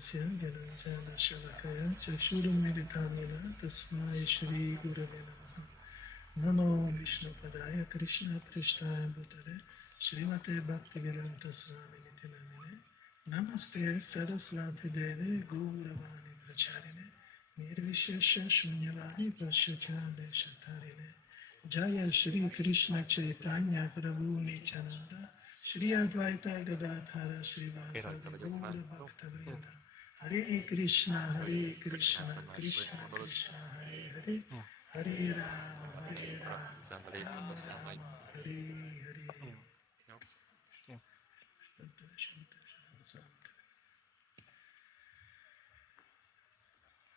Tasya Gyananjana Shalakaya Chakshurum Militamina Tasmai Shri Gurave Namaha Namo Vishnu Padaya Krishna Prishtaya Bhutare Srimate Bhaktivedanta Swami Niti Namine Namaste Saraswati Deve Gauravani Pracharine Nirvishesha Shunyavani Prashacha Deshatarine Jaya Shri Krishna Chaitanya Prabhu Nityananda Shri Advaita Gadadhara Shri Vasadi Gaura Bhakta Vrinda Hare Krishna Krishna Krishna Hare Hare Hare Rama Rama Rama Hare Hare.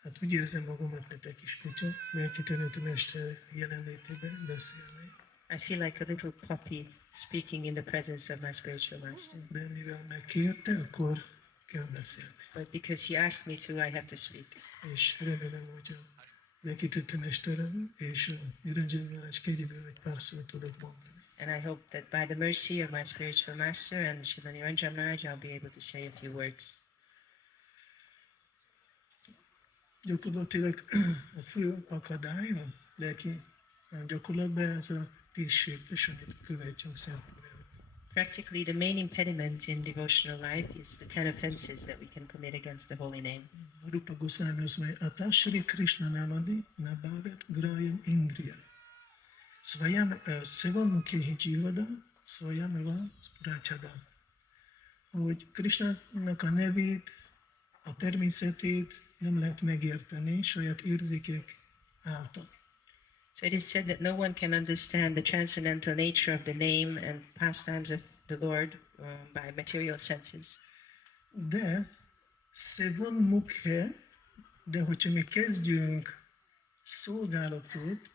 Hát úgy érzem magamat, mint egy kis kutya, lelki tanítőmester jelenlétében beszélni. I feel like a little puppy speaking in the presence of my spiritual master. De mivel megkérte, akkor kell beszélni. But because he asked me to, I have to speak. És remélem, hogy a lelki tanítőmesterem és a Niranjana Maharaj kegyéből egy pár szót tudok mondani. And I hope that by the mercy of my spiritual master and Srila Niranjana Maharaj, I'll be able to say a few words. Gyakorlatilag a fő akadály a lelki gyakorlatban ez a 10 sértés, amit követjünk szentről. Practically, the main impediment in devotional life is the 10 offenses that we can commit against the holy name. Rupa Gosvāmī azt mondja, Ata Shri Krishna Namadi Nabhavet Grayam Indriya Svayam Sevamukhi Jivada Svayam Eva Sprachada. Hogy Krishnának a nevét, a természetét nem lehet megérteni saját érzékek által. So it is said that no one can understand the transcendental nature of the name and pastimes of the Lord by material senses. De Sevan Mukhe, de hogyha mi kezdjünk szolgálatot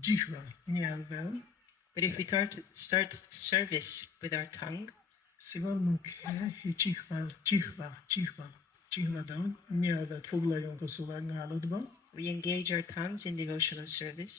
dzsihva nyelvvel, But if we start service with our tongue, Sevan Mukhe hi csihvadan nyelvet foglaljunk a szolgálatban. we engage our tongues in devotional service.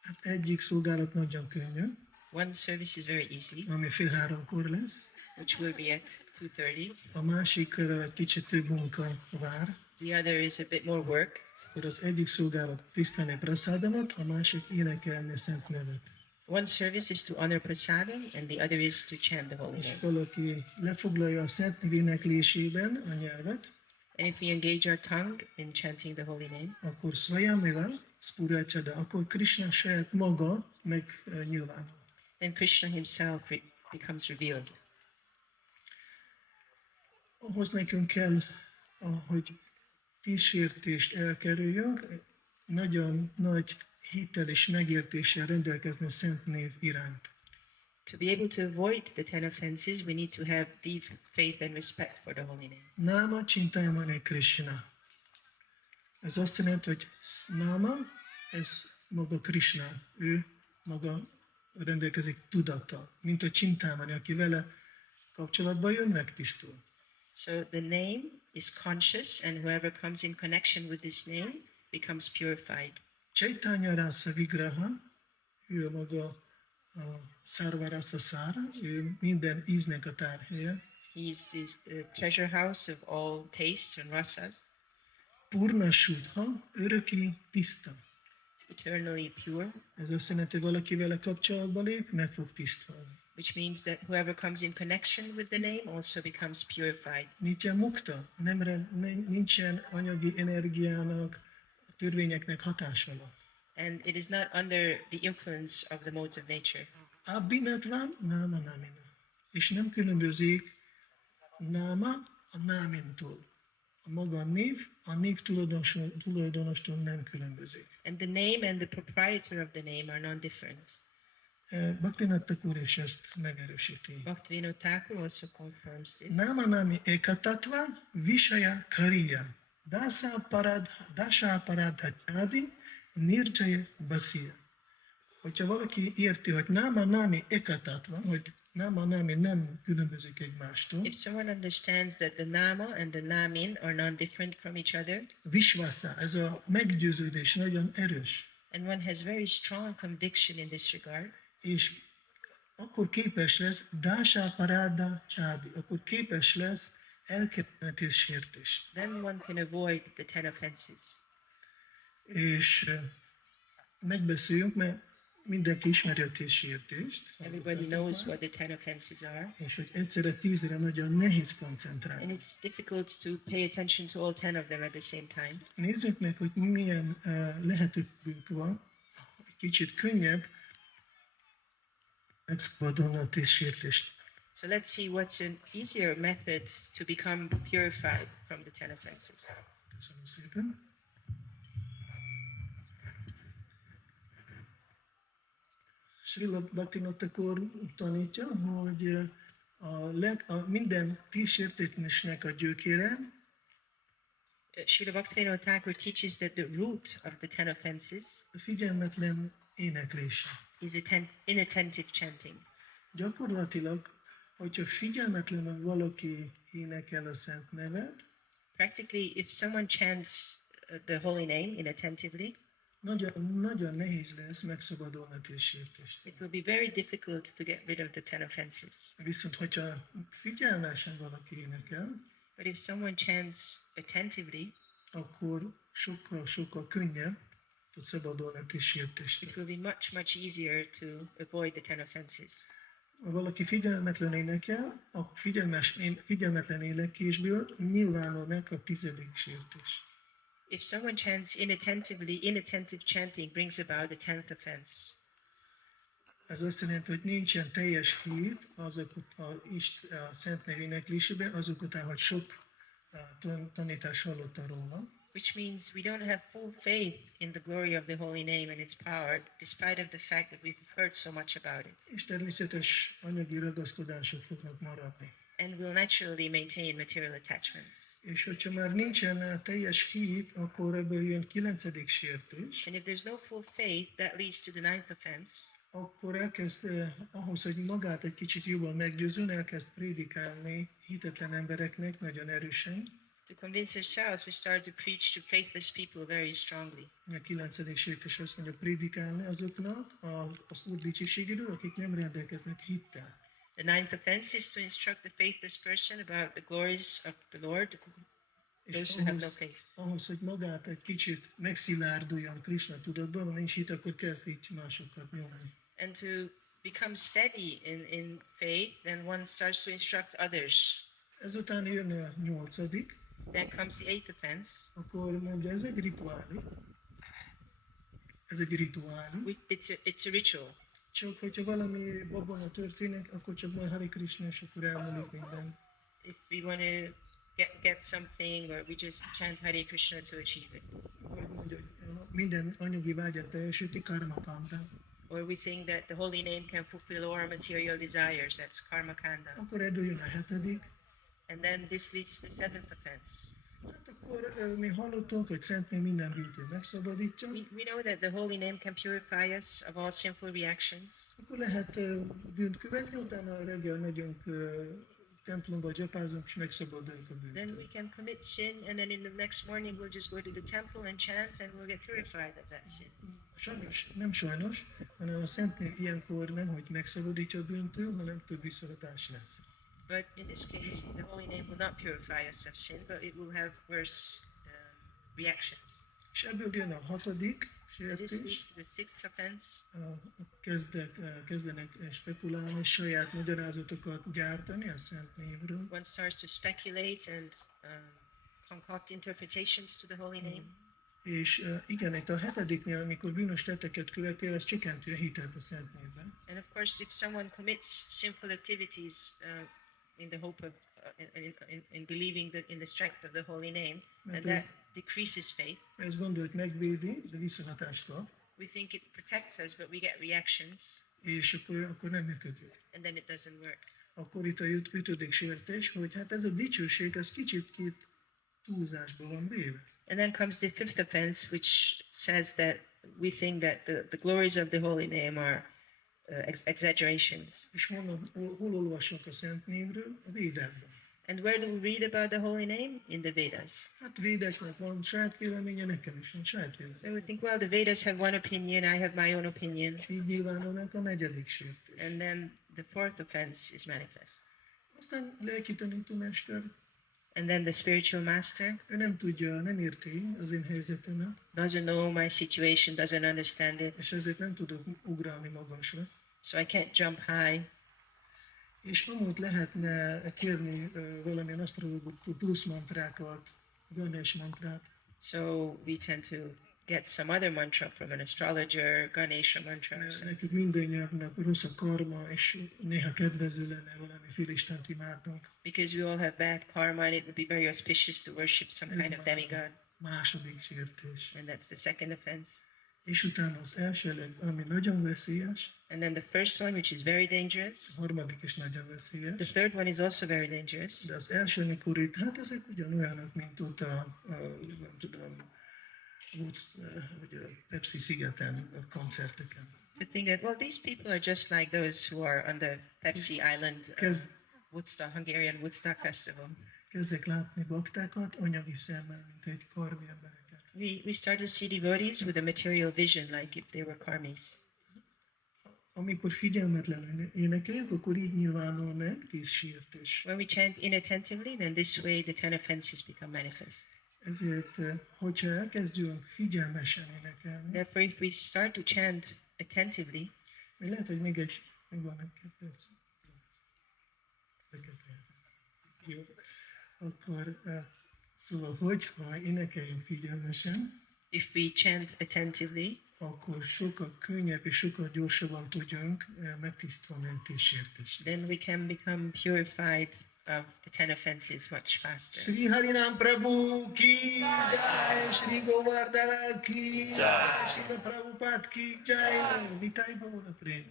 Hát egyik szolgálat nagyon könnyű, One service is very easy, ami fél 3-kor lesz. which will be at 2:30. A másikra egy kicsit több munka vár. The other is a bit more work. Akkor az egyik szolgálat tisztelni praszádamat, a másik énekelni szent nevet. One service is to honor prasadam, and the other is to chant the holy És name. valaki lefoglalja a szent nev éneklésében a nyelvet, And if we engage our tongue in chanting the holy name, akkor Svayameva Spurachada, akkor Krishna saját maga megnyilvánul. then Krishna himself becomes revealed. Ahhoz nekünk kell, hogy kísértést elkerüljünk, nagyon nagy hittel és megértéssel rendelkezni szent név iránt. To be able to avoid the 10 offenses, we need to have deep faith and respect for the holy name. Náma Csintámani Krishna. Ez azt jelenti, hogy Náma, ez maga Krishna, ő maga rendelkezik tudattal, mint a Csintámani, aki vele kapcsolatban jön, megtisztul. So the name is conscious, and whoever comes in connection with this name becomes purified. Chaitanya Rasa Vigraha, ő maga a Sarvarasa Szára, ő minden íznek a tárhelye. He is the treasure house of all tastes and rasas, Purna Sudha, öröki tiszta. eternally pure, Ez azt jelenti, hogy valaki vele kapcsolatba lép, meg fog tisztulni. which means that whoever comes in connection with the name also becomes purified. Nitya Mukta, nincsen anyagi energiának, a törvényeknek hatása alatt. And it is not under the influence of the modes of nature. Abhinatvam náma námina. És nem különbözik náma a námintól. A maga név, a név tulajdonostól nem különbözik. And the name and the proprietor of the name are non-different. Bhaktivinoda Thakur is ezt megerősíti. Bhaktivinoda Thakur also confirms this. Náma námi ekatatva vishaya kariya. Dasa paradhatyádi nirjaya basiya. Hogyha valaki érti, hogy náma námi ekatatva, hogy náma námi nem különbözik egymástól, If someone understands that the nama and the namin are non-different from each other, visvasa, ez a meggyőződés nagyon erős, and one has very strong conviction in this regard, és akkor képes lesz dasa parada csádi, akkor képes lesz elkerülheti a sértést. Then one can avoid the 10 offenses. És megbeszéljünk, mert mindenki ismeri a 10 sértést. Everybody knows what the 10 offenses are. És hogy egyszerre 10-re nagyon nehéz koncentrálni. And it's difficult to pay attention to all 10 of them at the same time. Nézzük meg, hogy milyen lehetőségünk van, egy kicsit könnyebb megszabadulni a 10 sértést. So let's see what's an easier method to become purified from the 10 offenses. Köszönöm szépen. Srila Bhaktivinoda Thakur tanítja, hogy minden 10 sértésnek a gyökére Srila Bhaktivinoda Thakur teaches that the root of the 10 offenses a figyelmetlen éneklése. is inattentive chanting. Gyakorlatilag, hogyha figyelmetlenül valaki énekel a szent nevet, Practically, if someone chants the holy name inattentively, nagyon nehéz lesz megszabadulni a 10 sértést. it will be very difficult to get rid of the 10 offenses. Viszont, hogyha figyelmesen valaki énekel, But if someone chants attentively, akkor sokkal könnyebb tud szabadulni a 10 sértést. it will be much easier to avoid the 10 offenses. Ha valaki figyelmetlen énekel, a figyelmetlen éneklésből nyilvánul meg a 10. sértés. If someone chants inattentively, inattentive chanting brings about the 10th offense. Ez azt jelenti, hogy nincsen teljes hit azok a szent nev éneklésében, azok után, hogy sok tanítás hallotta róla. Which means we don't have full faith in the glory of the holy name and its power, despite of the fact that we've heard so much about it. És természetes anyagi ragaszkodások fognak maradni. And will naturally maintain material attachments. És hogyha már nincsen teljes hit, akkor ebből jön 9. sértés. And if there's no full faith, that leads to the 9th offense. Akkor elkezd, ahhoz, hogy magát egy kicsit jobban meggyőzön, elkezd prédikálni hitetlen embereknek nagyon erősen. To convince ourselves, we start to preach to faithless people very strongly. A 9. sértés azt mondja, prédikálni azoknak az Úr dicsőségéről, akik nem rendelkeznek hittel. The 9th offense is to instruct the faithless person about the glories of the Lord, those who have no faith. Ahhoz, hogy magát egy kicsit megszilárduljon Krishna tudatban, ha nincs hit, akkor kezd így másokat nyomni. And to become steady in faith, then one starts to instruct others. Ezután jön a 8. Then comes the 8th offense. Akkor mondja, ez egy rituálé. Ez egy rituálé. It's a ritual. Csak hogyha valami babona történik, akkor csak majd Hare Krishna, és akkor elmúlik minden. If we want to get something, or we just chant Hare Krishna to achieve it. Vagy mondja, hogy minden anyagi vágyat teljesíti, karma kanda. Or we think that the holy name can fulfill all our material desires, that's karma kanda. Akkor ebből jön a 7. And then this leads to the 7th offense. Hát akkor mi hallottunk, hogy Szent Név minden bűntől megszabadítja. We know that the holy name can purify us of all sinful reactions. Akkor lehet bűnt követni, utána reggel megyünk templomba, gyapázunk, és megszabadulunk a bűntől. Then we can commit sin, and then in the next morning we'll just go to the temple and chant, and we'll get purified of that sin. Sajnos, nem sajnos, hanem a Szent Név ilyenkor nem, hogy megszabadítja a bűntől, hanem több visszahatás lesz. But in this case, the holy name will not purify us of sin, but it will have worse reactions. És ebből jön a 6. This sértés. is the 6th offense. Kezdenek spekulálni, saját magyarázatokat gyártani a Szent Névről. One starts to speculate and concoct interpretations to the holy name. És igen, itt a 7-nél, amikor bűnös tetteket követél, ez csökkenti a hitelt a Szent Névben. And of course, if someone commits sinful activities in the hope of in believing in the strength of the holy name, then that decreases faith. Ez gondolt megvédi, de visszahatást kap. We think it protects us, but we get reactions, És akkor nem működik. and then it doesn't work. Akkor itt a 5. sértés, hogy hát ez a dicsőség, ez kicsit túlzásba van véve. And then comes the 5th offense, which says that we think that the glories of the holy name are exaggerations. És mondom, hol olvasunk a Szent Névről? A Védákban. And where do we read about the holy name? In the Vedas. Hát Védáknak van saját véleménye, nekem is van saját véleménye. So we think, well, the Vedas have one opinion, I have my own opinion. Így nyilvánulnak a 4. sértés. And then the 4th offense is manifest. Aztán lelki tanítómester And then the spiritual master ő nem tudja, nem érti az én helyzetemet, doesn't know my situation, doesn't understand it, és ezért nem tudok ugrálni magasra. so I can't jump high. És amúgy lehetne kérni valamilyen asztrológus plusz mantrákat, Ganesh mantrát, So we tend to get some other mantra from an astrologer, Ganesha mantra. or mert something. nekünk mindannyiunknak rossz a karma, és néha kedvező lenne valamiféle Istent imádnunk. Because we all have bad karma and it would be very auspicious to worship some kind of demigod. Második sértés. And that's the second offense. És utána az első, ami nagyon veszélyes, And then the first one, which is very dangerous. a harmadik is nagyon veszélyes. The third one is also very dangerous. De az első, amikor itt, hát ezek ugyanolyanok, mint ott nem tudom, vagy a Pepsi szigeten, a koncerteken. To think that, well, these people are just like those who are on the Pepsi Island Woodstock, Hungarian Woodstock Festival. Kezdek látni baktákat anyagi szemmel, mint egy karmi embereket. We start to see devotees with a material vision, like if they were karmis. Amikor figyelmetlenül énekeljük, akkor így nyilvánul meg 10 sértés. When we chant inattentively, then this way the 10 offenses become manifest. Ezért, hogyha elkezdjünk figyelmesen énekelni, Therefore, if we start to chant attentively, még lehet, hogy még van egy perc. Jó. Akkor, szóval, hogyha énekeljünk figyelmesen, if we chant attentively, akkor sokkal könnyebb és sokkal gyorsabban tudjunk megtisztulni a 10 sértést. then we can become purified of the 10 offenses much faster. Sri Harinam Prabhu ki jai, Sri Govardhana ki jai, Sri Prabhupada ki jai, Nitai Bhavana Prem.